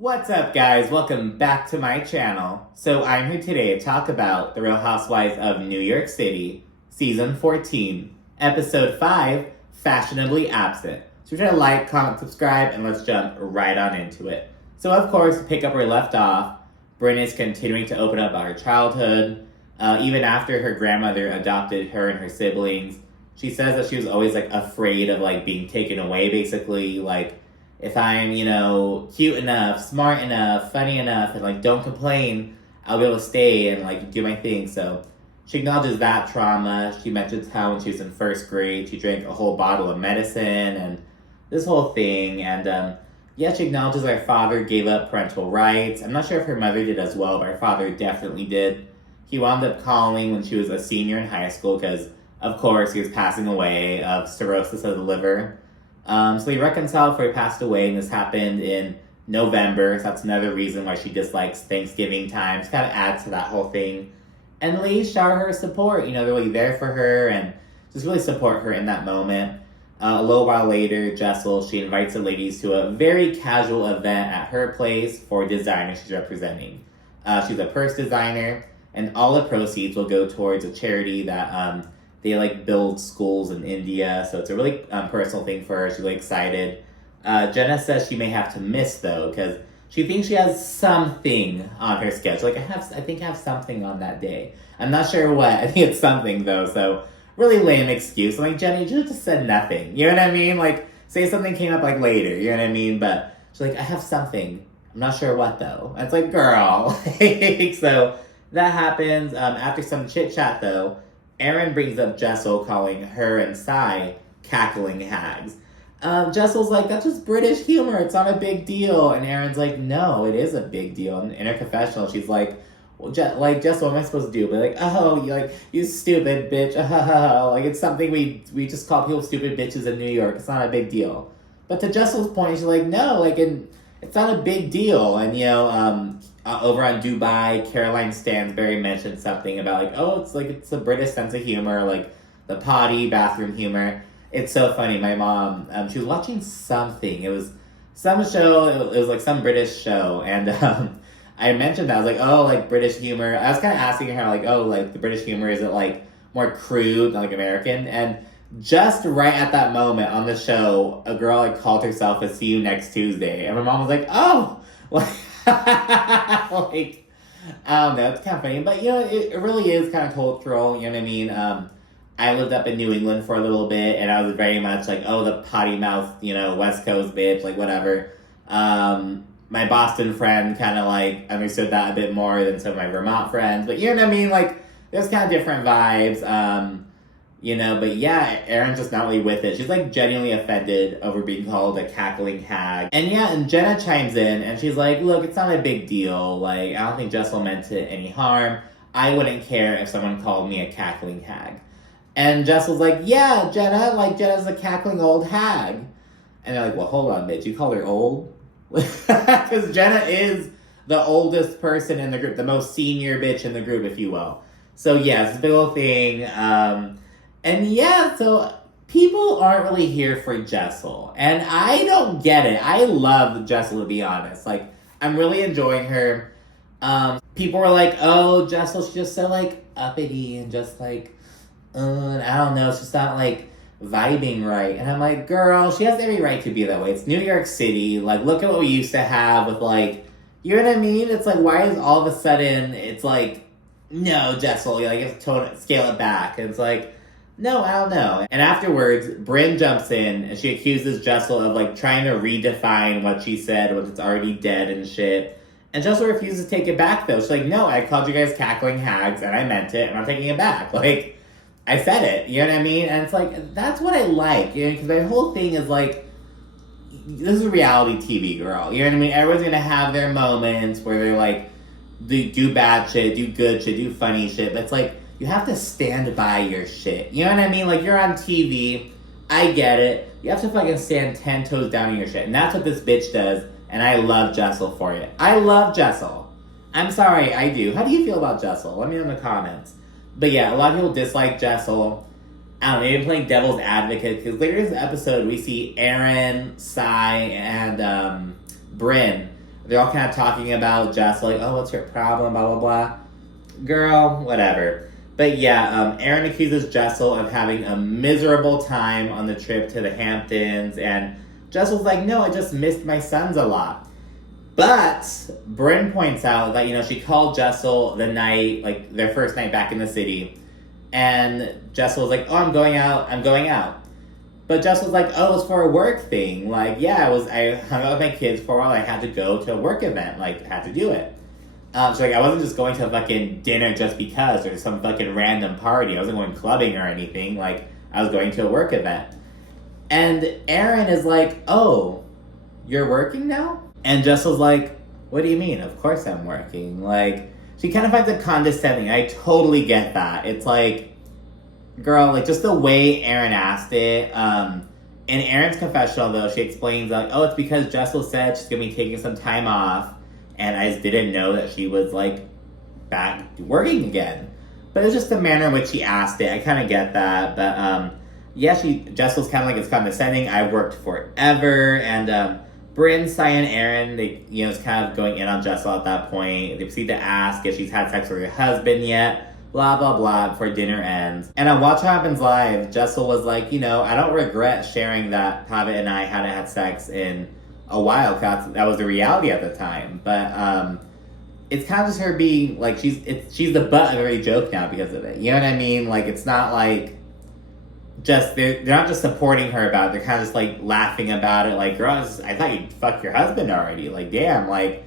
What's up, guys? Welcome back to my channel. So I'm here today to talk about The Real Housewives of New York City, Season 14, Episode 5, Fashionably Absent. So try to like, comment, subscribe, and let's jump right on into it. So of course, to pick up where we left off, Brynn is continuing to open up about her childhood. Even after her grandmother adopted her and her siblings, she says that she was always afraid of being taken away, basically. If I'm, cute enough, smart enough, funny enough, and don't complain, I'll be able to stay and do my thing. So she acknowledges that trauma. She mentions how when she was in first grade, she drank a whole bottle of medicine and this whole thing. And she acknowledges her father gave up parental rights. I'm not sure if her mother did as well, but her father definitely did. He wound up calling when she was a senior in high school because, of course, he was passing away of cirrhosis of the liver. So they reconciled before he passed away, and this happened in November, so that's another reason why she dislikes Thanksgiving time. Just kind of adds to that whole thing. And the ladies shower her support. They're really there for her and just really support her in that moment. A little while later, Jessel, she invites the ladies to a very casual event at her place for a designer she's representing. She's a purse designer, and all the proceeds will go towards a charity that they build schools in India, so it's a really personal thing for her. She's really excited. Jenna says she may have to miss though, because she thinks she has something on her schedule. I think I have something on that day. I'm not sure what. I think it's something though, so really lame excuse. I'm like, Jenny, you should have just said nothing. You know what I mean? Say something came up later, you know what I mean? But she's like, I have something. I'm not sure what though. And it's like, girl. So that happens. After some chit chat though, Erin brings up Jessel, calling her and Sai cackling hags. Jessel's like, that's just British humor. It's not a big deal. And Erin's like, no, it is a big deal. And in her confessional, she's like, well, Jessel, what am I supposed to do? But you stupid bitch. It's something we just call people stupid bitches in New York. It's not a big deal. But to Jessel's point, she's like, no, it's not a big deal. And, over on Dubai, Caroline Stansberry mentioned something about it's a British sense of humor, the potty bathroom humor. It's so funny. My mom, she was watching something. It was some show. It was some British show, and I mentioned that. I was like, British humor. I was kind of asking her the British humor, is it more crude than American? And just right at that moment on the show, a girl called herself a "See You Next Tuesday," and my mom was like, oh. I don't know, it's kind of funny, but it really is kind of cultural, you know what I mean? I lived up in New England for a little bit, and I was very much the potty mouth, West Coast bitch, whatever. My Boston friend kind of understood that a bit more than some of my Vermont friends, but you know what I mean? There's kind of different vibes, but yeah, Erin's just not really with it. She's genuinely offended over being called a cackling hag. And Jenna chimes in and she's like, look, it's not a big deal. I don't think Jessel meant it any harm. I wouldn't care if someone called me a cackling hag. And Jessel's like, yeah, Jenna, Jenna's a cackling old hag. And they're like, well, hold on, bitch, you call her old? Because Jenna is the oldest person in the group, the most senior bitch in the group, if you will. So yeah, it's a big old thing. So people aren't really here for Jessel. And I don't get it. I love Jessel, to be honest. I'm really enjoying her. People were like, oh, Jessel, she's just so, uppity and just, I don't know, it's just not, vibing right. And I'm like, girl, she has every right to be that way. It's New York City. Look at what we used to have with, you know what I mean? It's why is all of a sudden, it's no, Jessel, you have to scale it back. And it's no, I don't know. And afterwards, Brynn jumps in and she accuses Jessel of trying to redefine what she said when it's already dead and shit. And Jessel refuses to take it back though. She's like, no, I called you guys cackling hags and I meant it and I'm taking it back. I said it, you know what I mean? And it's that's what I like, because my whole thing is this is reality TV, girl. You know what I mean? Everyone's gonna have their moments where they're they do bad shit, do good shit, do funny shit, but it's you have to stand by your shit. You know what I mean? You're on TV. I get it. You have to fucking stand 10 toes down in your shit. And that's what this bitch does. And I love Jessel for it. I love Jessel. I'm sorry, I do. How do you feel about Jessel? Let me know in the comments. But yeah, a lot of people dislike Jessel. I don't know, maybe playing devil's advocate. Because later in this episode, we see Erin, Sai, and Brynn. they're all kind of talking about Jessel, like, oh, what's your problem, blah, blah, blah. Girl, whatever. But yeah, Erin accuses Jessel of having a miserable time on the trip to the Hamptons, and Jessel's like, no, I just missed my sons a lot. But Brynn points out that, she called Jessel the night, like, their first night back in the city, and Jessel was like, oh, I'm going out. But Jessel's like, oh, it's for a work thing. Like, yeah, I hung out with my kids for a while, I had to go to a work event, like, had to do it. So, like, I wasn't just going to a fucking dinner just because, or some fucking random party. I wasn't going clubbing or anything. Like, I was going to a work event. And Erin is like, oh, you're working now? And Jessel's like, what do you mean? Of course I'm working. Like, she kind of finds it condescending. I totally get that. It's like, girl, like, just the way Erin asked it. In Erin's confessional, though, she explains, like, oh, it's because Jessel said she's going to be taking some time off. And I just didn't know that she was, like, back working again. But it's just the manner in which she asked it. I kind of get that. But, yeah, Jessel's kind of like, it's condescending. I worked forever. And Brynn, Sai, and Erin, they, it's kind of going in on Jessel at that point. They proceed to ask if she's had sex with her husband yet. Blah, blah, blah, before dinner ends. And on Watch What Happens Live, Jessel was like, I don't regret sharing that Pavit and I hadn't had sex in a while, because that was the reality at the time. But it's kind of just her being, like, she's the butt of every joke now because of it. You know what I mean? Like, it's not like, just, they're not just supporting her about it, they're kind of just, like, laughing about it, like, girl, I thought you'd fuck your husband already. Like, damn, like,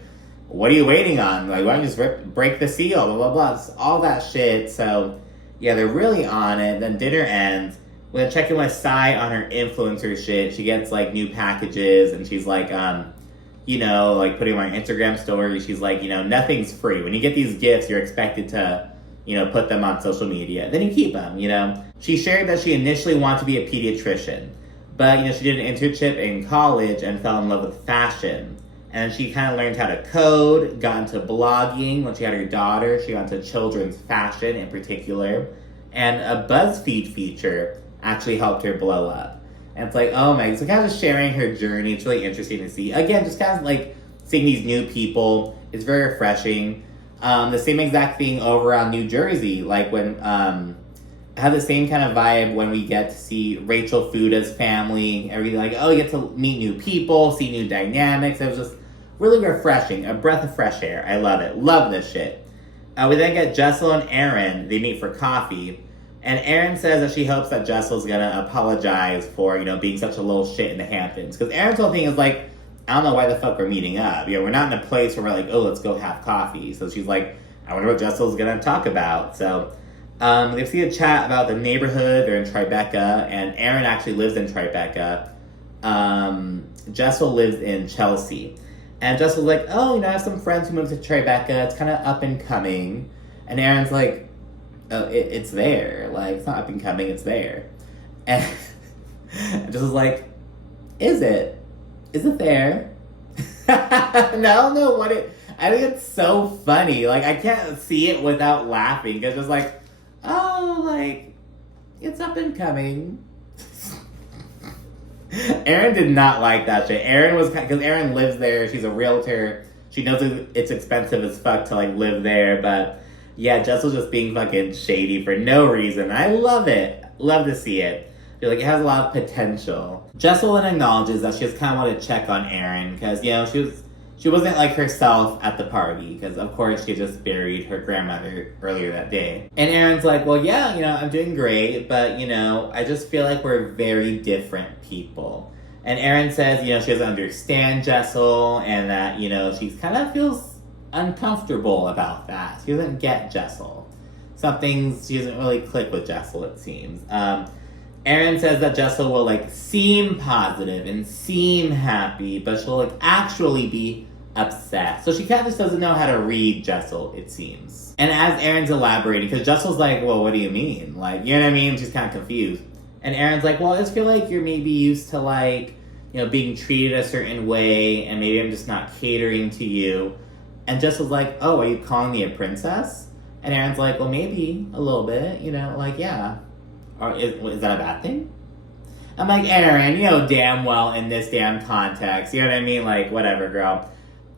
what are you waiting on? Like, why don't you just break the seal, blah, blah, blah. It's all that shit. So, yeah, they're really on it. Then dinner ends. We're gonna check in with Sai on her influencer shit. She gets, like, new packages, and she's like, like, putting them on her Instagram story. She's like, nothing's free. When you get these gifts, you're expected to, put them on social media. Then you keep them, She shared that she initially wanted to be a pediatrician, but, she did an internship in college and fell in love with fashion. And she kind of learned how to code, got into blogging. When she had her daughter, she got into children's fashion in particular. And a BuzzFeed feature actually helped her blow up. And it's like, oh my, so kind of just sharing her journey. It's really interesting to see. Again, just kind of like seeing these new people. It's very refreshing. The same exact thing over on New Jersey. Like when, I have the same kind of vibe when we get to see Rachel Fuda's family. Everything like, oh, you get to meet new people, see new dynamics. It was just really refreshing. A breath of fresh air. I love it. Love this shit. We then get Jessel and Erin. They meet for coffee. And Erin says that she hopes that Jessel's gonna apologize for, being such a little shit in the Hamptons. Because Erin's whole thing is like, I don't know why the fuck we're meeting up. We're not in a place where we're like, oh, let's go have coffee. So she's like, I wonder what Jessel's gonna talk about. So they see a chat about the neighborhood. They're in Tribeca, and Erin actually lives in Tribeca. Jessel lives in Chelsea. And Jessel's like, oh, I have some friends who moved to Tribeca. It's kind of up and coming. And Erin's like, oh, it's there. Like, it's not up and coming, it's there. And Jessel's like, is it? Is it there? No, I think it's so funny. Like, I can't see it without laughing. Because it's like, oh, like, it's up and coming. Erin did not like that shit. Erin was, because Erin lives there. She's a realtor. She knows it's expensive as fuck to, like, live there. But, yeah, Jessel's just being fucking shady for no reason. I love it. Love to see it. I feel like it has a lot of potential. Jessel then acknowledges that she just kind of wanted to check on Erin. Because, she wasn't like herself at the party, because of course she just buried her grandmother earlier that day. And Erin's like, well, yeah, I'm doing great, but, I just feel like we're very different people. And Erin says, she doesn't understand Jessel, and that, she kind of feels uncomfortable about that. She doesn't get Jessel. She doesn't really click with Jessel, it seems. Erin says that Jessel will, like, seem positive and seem happy, but she'll, like, actually be upset. So she kind of just doesn't know how to read Jessel, it seems. And as Erin's elaborating, because Jessel's like, well, what do you mean? Like, you know what I mean? She's kind of confused. And Erin's like, well, I just feel like you're maybe used to, like, being treated a certain way, and maybe I'm just not catering to you. And Jessel's like, oh, are you calling me a princess? And Erin's like, well, maybe a little bit, like, yeah. Or is that a bad thing? I'm like, Erin, damn well in this damn context. You know what I mean? Like, whatever, girl.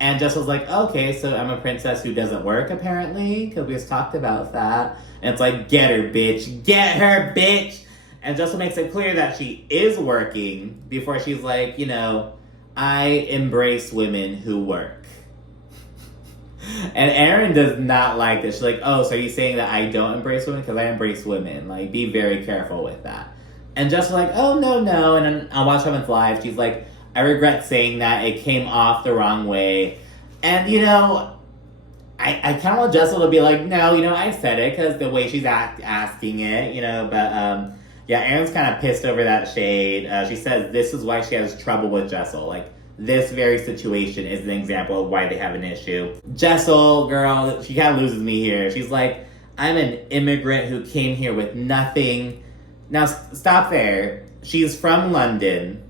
And Jessel's like, okay, so I'm a princess who doesn't work, apparently, because we just talked about that. And it's like, get her, bitch. Get her, bitch. And Jessel makes it clear that she is working before she's like, I embrace women who work. And Erin does not like this. She's like, oh, so are you saying that I don't embrace women? Because I embrace women. Like, be very careful with that. And Jessel's like, oh, no. And then on Watch Women's Live, she's like, I regret saying that. It came off the wrong way. And, I kind of want Jessel to be like, no, I said it because the way she's asking it, But, yeah, Erin's kind of pissed over that shade. She says this is why she has trouble with Jessel. Like, this very situation is an example of why they have an issue. Jessel, girl, she kind of loses me here. She's like, I'm an immigrant who came here with nothing. Now, stop there. She's from London.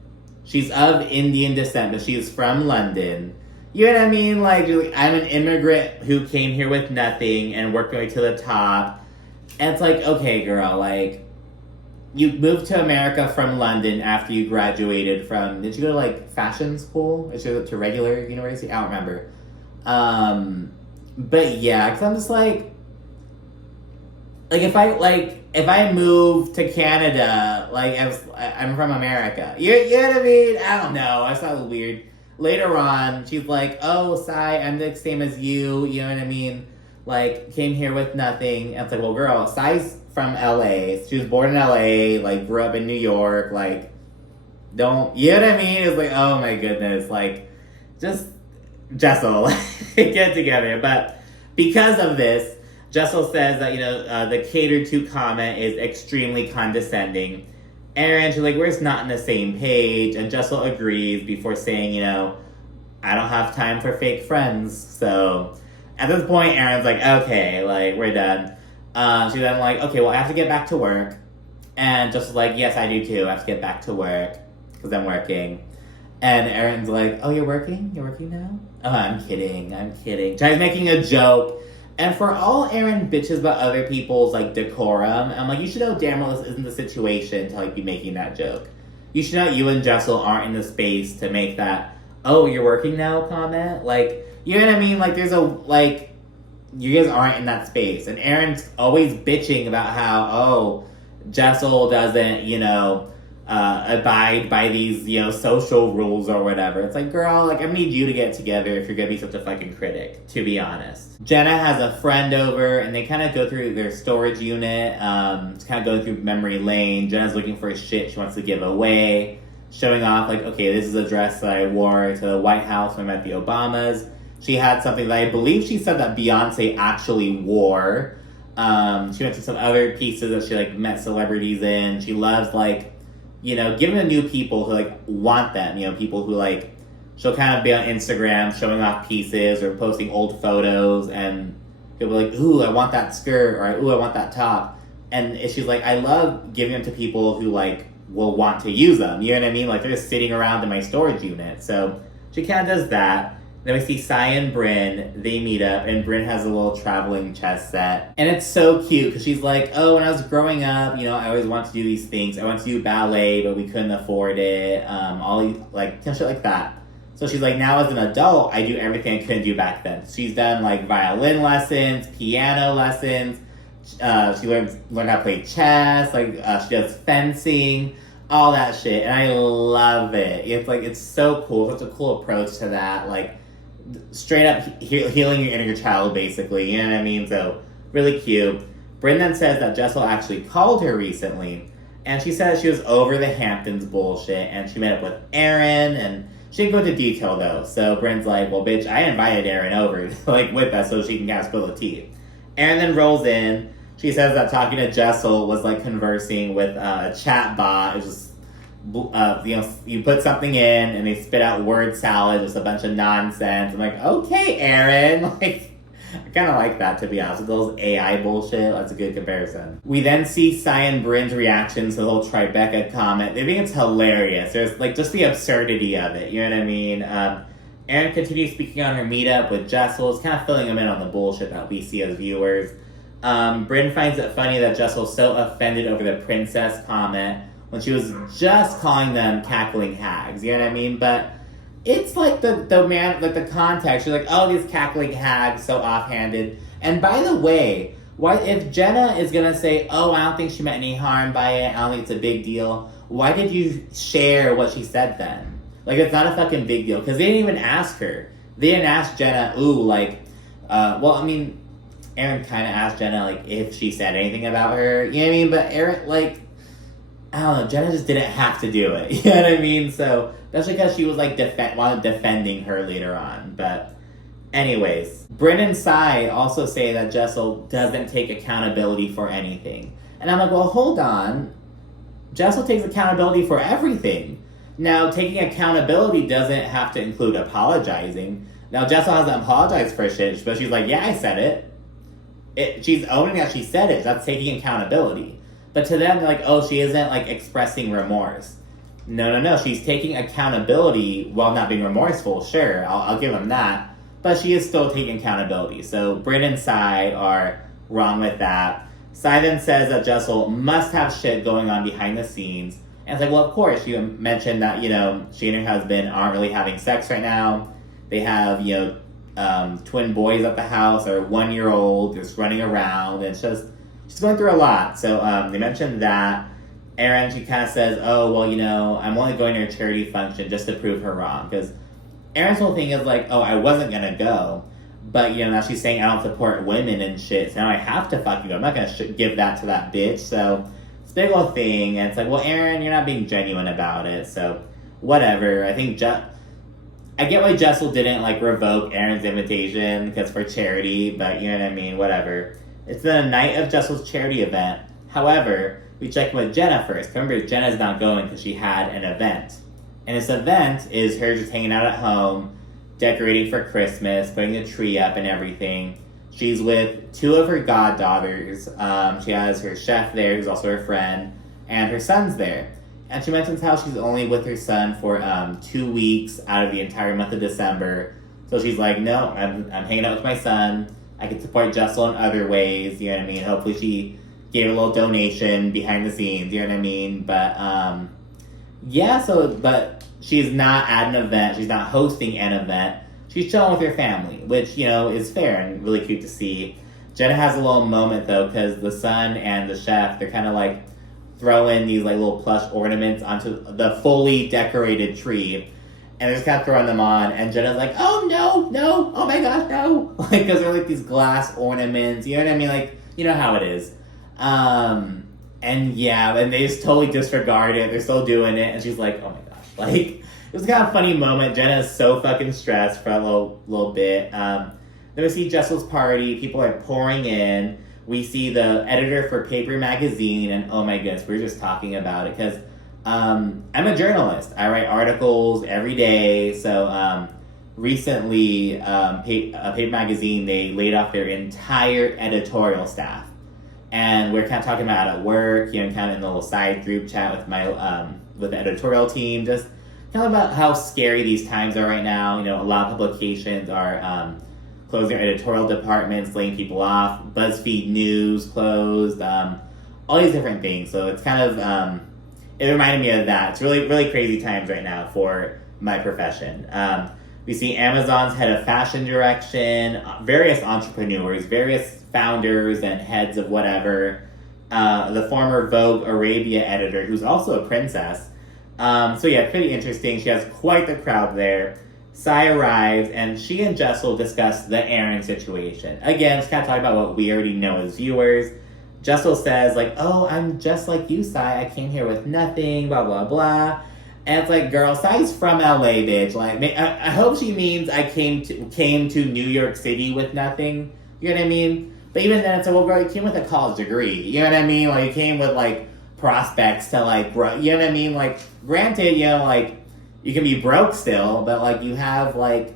She's of Indian descent, but she is from London. You know what I mean? Like, I'm an immigrant who came here with nothing and worked my way to the top. And it's like, okay, girl, like, you moved to America from London after you graduated from, did you go to, fashion school? Or did you go to regular university? I don't remember. But yeah, because I'm just if I move to Canada, I'm from America. You know what I mean? I don't know. I thought it was weird. Later on, she's like, oh, Sai, I'm the same as you. You know what I mean? Came here with nothing. And it's like, well, girl, Sai's from LA. She was born in LA, grew up in New York. Don't, you know what I mean? It's like, oh my goodness. Just Jessel, get together. But because of this, Jessel says that, the catered to comment is extremely condescending. Erin, she's like, we're just not on the same page. And Jessel agrees before saying, I don't have time for fake friends. So at this point, Erin's like, okay, we're done. She's then like, okay, well, I have to get back to work. And Jessel's like, yes, I do too. I have to get back to work because I'm working. And Erin's like, oh, you're working? You're working now? Oh, I'm kidding. She's making a joke. And for all Erin bitches about other people's, decorum, I'm like, you should know damn well this isn't the situation to, be making that joke. You should know you and Jessel aren't in the space to make that, oh, you're working now comment? You know what I mean? There's you guys aren't in that space. And Erin's always bitching about how, oh, Jessel doesn't, abide by these, social rules or whatever. It's like, girl, I need you to get together if you're gonna be such a fucking critic, to be honest. Jenna has a friend over, and they kind of go through their storage unit, kind of going through memory lane. Jenna's looking for shit she wants to give away, showing off, okay, this is a dress that I wore to the White House when I met the Obamas. She had something that I believe she said that Beyonce actually wore. She went to some other pieces that she, met celebrities in. She loves, giving to new people who, want them. People who, she'll kind of be on Instagram showing off pieces or posting old photos, and people be like, ooh, I want that skirt, or ooh, I want that top. And she's like, I love giving them to people who, will want to use them. You know what I mean? They're just sitting around in my storage unit. So she kind of does that. Then we see Sai and Brynn. They meet up, and Brynn has a little traveling chess set. And it's so cute, because she's like, oh, when I was growing up, I always wanted to do these things. I wanted to do ballet, but we couldn't afford it. Shit like that. So she's like, now as an adult, I do everything I couldn't do back then. She's done, violin lessons, piano lessons. She learned how to play chess. She does fencing, all that shit. And I love it. It's so cool. It's such a cool approach to that. Straight up healing your inner child, basically. You know what I mean? So, really cute. Brynn then says that Jessel actually called her recently, and she said she was over the Hamptons bullshit, and she met up with Erin, and she didn't go into detail, though. So Brynn's like, well, bitch, I invited Erin over, with us so she can kind of spill the tea. Erin then rolls in. She says that talking to Jessel was like conversing with a chat bot. It was just you put something in and they spit out word salad, just a bunch of nonsense. I'm like, okay, Erin. I kind of like that, to be honest. With those AI bullshit, that's a good comparison. We then see Sai and Brynn's reactions to the whole Tribeca comment. They think it's hilarious. There's just the absurdity of it. You know what I mean? Erin continues speaking on her meetup with Jessel. It's kind of filling them in on the bullshit that we see as viewers. Brynn finds it funny that Jessel's so offended over the princess comment when she was just calling them cackling hags, you know what I mean? But it's like the man, like the context. She's like, oh, these cackling hags, so offhanded. And by the way, why if Jenna is gonna say, oh, I don't think she meant any harm by it, I don't think it's a big deal, why did you share what she said then? Like, it's not a fucking big deal. Because they didn't even ask her. They didn't ask Jenna, well, I mean, Erin kind of asked Jenna, like, if she said anything about her. You know what I mean? But Erin, like, I don't know, Jenna just didn't have to do it. You know what I mean? So, that's because she was, like, defending her later on. But, anyways. Brynn and Sai also say that Jessel doesn't take accountability for anything. And I'm like, well, hold on. Jessel takes accountability for everything. Now, taking accountability doesn't have to include apologizing. Now, Jessel hasn't apologized for shit, but she's like, yeah, I said it. She's owning that she said it. That's taking accountability. But to them, they're like, oh, she isn't, like, expressing remorse. No. She's taking accountability while not being remorseful. Sure, I'll give them that. But she is still taking accountability. So, Brynn and Sai are wrong with that. Sai then says that Jessel must have shit going on behind the scenes. And it's like, well, of course, you mentioned that, you know, she and her husband aren't really having sex right now. They have, you know, twin boys at the house, or 1-year-old just running around, and it's just, she's going through a lot. So they mentioned that. Erin, she kind of says, oh, well, you know, I'm only going to a charity function just to prove her wrong. Because Erin's whole thing is like, oh, I wasn't going to go. But, you know, now she's saying I don't support women and shit, so now I have to fucking go. I'm not going to give that to that bitch, so it's a big old thing. And it's like, well, Erin, you're not being genuine about it, so whatever. I think I get why Jessel didn't, like, revoke Erin's invitation, because for charity, but you know what I mean, whatever. It's the night of Jessel's charity event. However, we check in with Jenna first. Remember, Jenna's not going because she had an event. And this event is her just hanging out at home, decorating for Christmas, putting a tree up and everything. She's with 2 of her goddaughters. She has her chef there, who's also her friend, and her son's there. And she mentions how she's only with her son for 2 weeks out of the entire month of December. So she's like, no, I'm hanging out with my son. I can support Jessel in other ways, you know what I mean? Hopefully she gave a little donation behind the scenes, you know what I mean? But, but she's not at an event. She's not hosting an event. She's chilling with her family, which, you know, is fair and really cute to see. Jenna has a little moment, though, because the son and the chef, they're kind of, like, throwing these, like, little plush ornaments onto the fully decorated tree. And they're just kind of throwing them on. And Jenna's like, oh, no, oh, my gosh, no. Like, because they're, like, these glass ornaments. You know what I mean? Like, you know how it is. And they just totally disregard it. They're still doing it. And she's like, oh, my gosh. Like, it was kind of a funny moment. Jenna is so fucking stressed for a little bit. Then we see Jessel's party. People are pouring in. We see the editor for Paper Magazine. And oh my goodness, we were just talking about it. Because I'm a journalist. I write articles every day. So recently, Paper Magazine, they laid off their entire editorial staff. And we're kind of talking about it at work. You know, kind of in the little side group chat with my with the editorial team. Just kind of about how scary these times are right now. You know, a lot of publications are closing their editorial departments, laying people off. BuzzFeed News closed. All these different things. So it's kind of, it reminded me of that. It's really, really crazy times right now for my profession. We see Amazon's head of fashion direction, various entrepreneurs, various founders and heads of whatever. The former Vogue Arabia editor, who's also a princess. So yeah, pretty interesting. She has quite the crowd there. Sai arrives, and she and Jessel discuss the Erin situation. Again, just kind of talking about what we already know as viewers. Jessel says, like, oh, I'm just like you, Sai. I came here with nothing, blah, blah, blah. And it's like, girl, Sai's from LA, bitch. Like, I hope she means I came to New York City with nothing. You know what I mean? But even then, it's like, well, girl, you came with a college degree. You know what I mean? Like, you came with, like, prospects to, like, grow. You know what I mean? Like, granted, you know, like, you can be broke still, but, like, you have, like,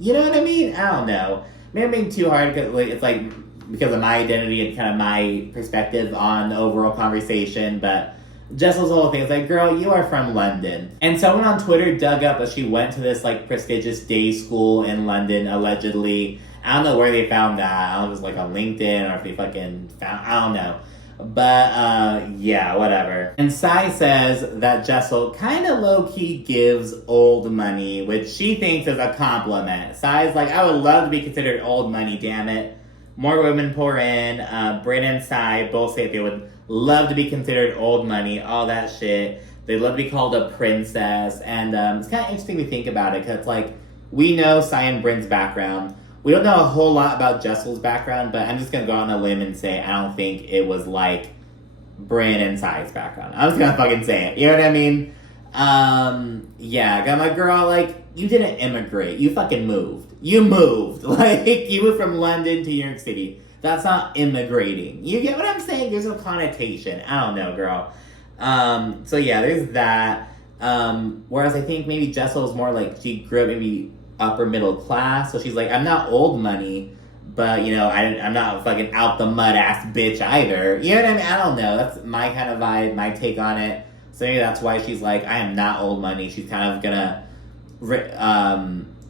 you know what I mean? I don't know. Maybe I'm being too hard because, like, it's, like, because of my identity and kind of my perspective on the overall conversation, but Jessel's whole thing is like, girl, you are from London. And someone on Twitter dug up that she went to this, like, prestigious day school in London, allegedly. I don't know where they found that. I don't know if it was, like, on LinkedIn or if they fucking found, I don't know. But, yeah, whatever. And Sai says that Jessel kind of low-key gives old money, which she thinks is a compliment. Sai's like, I would love to be considered old money, damn it. More women pour in. Brynn and Sai both say they would love to be considered old money, all that shit. They'd love to be called a princess. And it's kind of interesting to think about it, because it's like, we know Sai and Brynn's background. We don't know a whole lot about Jessel's background, but I'm just going to go out on a limb and say I don't think it was like Brynn and Sai's background. I'm just going to fucking say it. You know what I mean? Yeah, got my girl, like, you didn't immigrate. You fucking moved. You moved. Like, you moved from London to New York City. That's not immigrating. You get what I'm saying? There's a connotation. I don't know, girl. So yeah, there's that. Whereas I think maybe Jessel's more like, she grew up maybe upper middle class, so she's like, I'm not old money, but you know, I'm not fucking out the mud ass bitch either. You know what I mean? I don't know. That's my kind of vibe, my take on it. So maybe that's why she's like, I am not old money. She's kind of gonna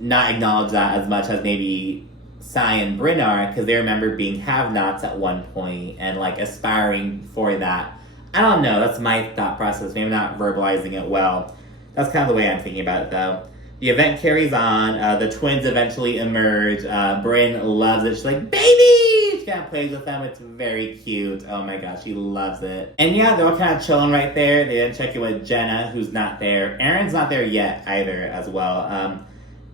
not acknowledge that as much as maybe Sai and Brynn are, because they remember being have-nots at one point and like aspiring for that. I don't know. That's my thought process. Maybe I'm not verbalizing it well. That's kind of the way I'm thinking about it, though. The event carries on. The twins eventually emerge. Brynn loves it. She's like, baby! She kind of plays with them. It's very cute. Oh my gosh, she loves it. And yeah, they're all kind of chilling right there. They then check in with Jenna, who's not there. Erin's not there yet either, as well.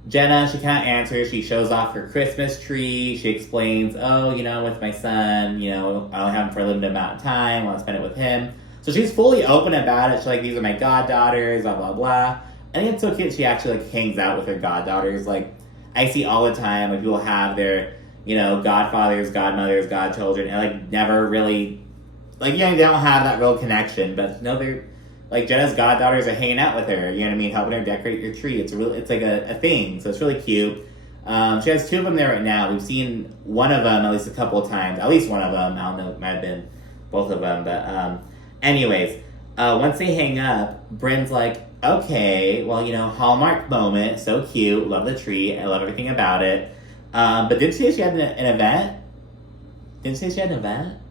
Jenna, she kind of answers. She shows off her Christmas tree. She explains, oh, you know, with my son, you know, I only have him for a limited amount of time. I want to spend it with him. So she's fully open about it. She's like, these are my goddaughters, blah, blah, blah. I think it's so cute she actually, like, hangs out with her goddaughters. Like, I see all the time when people have their, you know, godfathers, godmothers, godchildren, and, like, never really, like, you know, they don't have that real connection. But, no, they're, like, Jenna's goddaughters are hanging out with her, you know what I mean, helping her decorate your tree. It's like a thing, so it's really cute. She has two of them there right now. We've seen one of them at least a couple of times. At least one of them. I don't know, it might have been both of them. But anyways, once they hang up, Brynn's like, okay, well, you know, Hallmark moment, so cute, love the tree, I love everything about it. But didn't she say she had an event? Didn't she say she had an event?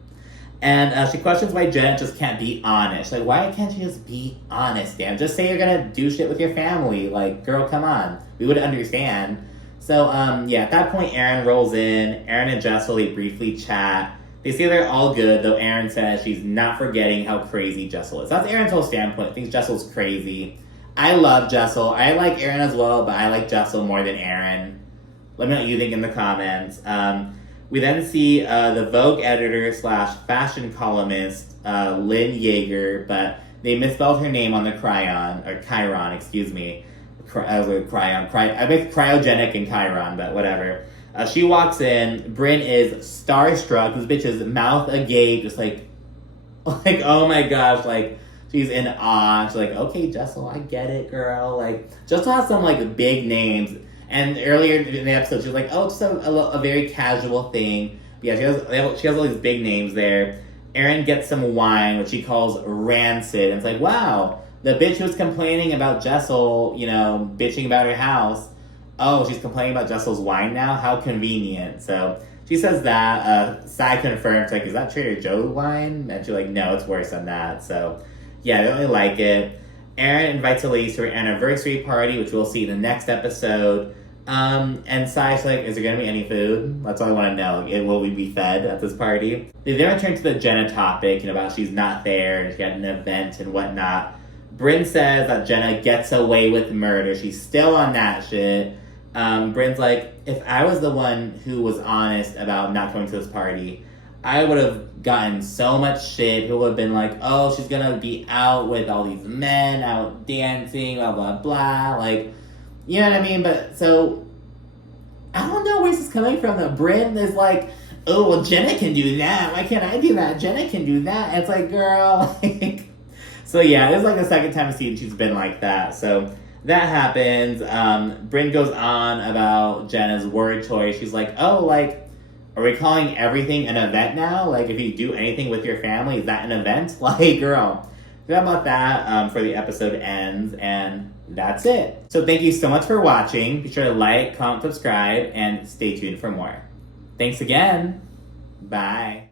And she questions why Jenna just can't be honest. Like, why can't you just be honest, damn? Just say you're gonna do shit with your family. Like, girl, come on. We would understand. So, yeah, at that point, Erin rolls in. Erin and Jessel, they briefly chat. They say they're all good, though Erin says she's not forgetting how crazy Jessel is. That's Erin's whole standpoint. Thinks Jessel's crazy. I love Jessel. I like Erin as well, but I like Jessel more than Erin. Let me know what you think in the comments. We then see the Vogue editor / fashion columnist, Lynn Yeager, but they misspelled her name on the Chiron, excuse me. I mixed cryogenic and Chiron, but whatever. She walks in. Brynn is starstruck. This bitch's mouth agape, just like, oh my gosh, like, she's in awe. She's like, okay, Jessel, I get it, girl. Like, Jessel has some, like, big names. And earlier in the episode, she was like, oh, it's just a very casual thing. But yeah, she has all these big names there. Erin gets some wine, which she calls rancid. And it's like, wow, the bitch who was complaining about Jessel, you know, bitching about her house. Oh, she's complaining about Jessel's wine now? How convenient. So she says that. Sai confirms, like, is that Trader Joe's wine? And she's like, no, it's worse than that. So, yeah, I don't really like it. Erin invites Elise to her anniversary party, which we'll see in the next episode. And Sai's like, is there going to be any food? That's all I want to know. Will we be fed at this party? They then return to the Jenna topic, you know, about she's not there and she had an event and whatnot. Brynn says that Jenna gets away with murder. She's still on that shit. Brynn's like, if I was the one who was honest about not coming to this party, I would have gotten so much shit. People would have been like, oh, she's gonna be out with all these men, out dancing, blah, blah, blah. Like, you know what I mean? But, so, I don't know where this is coming from, though. Brynn is like, oh, well, Jenna can do that. Why can't I do that? Jenna can do that. And it's like, girl, like... So, yeah, this is like the second time I've seen she's been like that. So, that happens. Brynn goes on about Jenna's word choice. She's like, oh, like... Are we calling everything an event now? Like, if you do anything with your family, is that an event? Like, girl. How about that for the episode ends, and that's it. So thank you so much for watching. Be sure to like, comment, subscribe, and stay tuned for more. Thanks again. Bye.